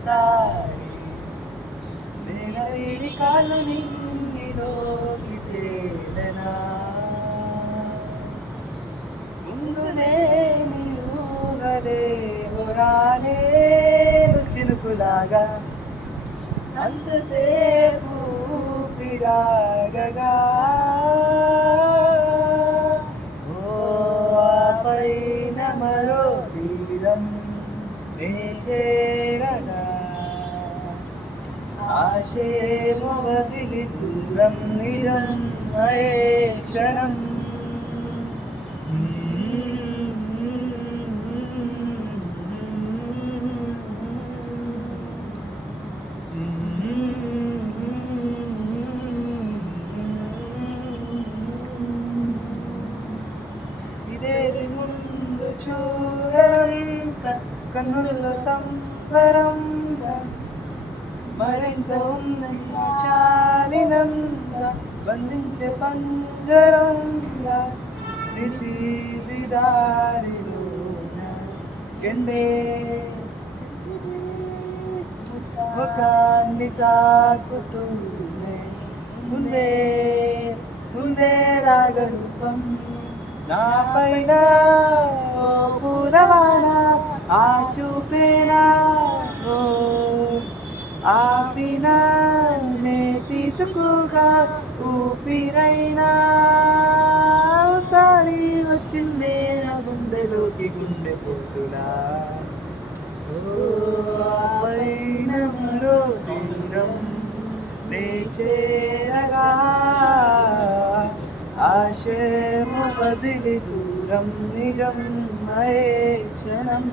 ఒక్కసారి నేల వేడి కాళ్ళు నింగిలోకి తేలనా ముందులేని ఊహలేవో రాలేను చినుకులాగా అంతసేపు ఊపిరాగగా ఓ పైన మరో తీరం నే చేరగా ఆశేమో వదిలి దూరం నిజం అయే క్షణం ఇదేది ముందు చూడనంత కన్నుల్లో సంబరం మరింత ఉంది చాలినంత బంధించే పంజరంగా నిశీది దారిలోన ఎండే ముఖాన్ని తాకుతూనే ముందే ముందే రాగరూపం నా పైన ఓ పూలవాన ఆ చూపేనా ఓ ఆపినా నే తీసుకోగా ఊపిరైనా సారి వచ్చిందే నా గుండెలోకి గుండె పోతున్నా పైన మరో తీరం నే చేరగా ఆశేమో వదిలి దూరం నిజం అయే క్షణం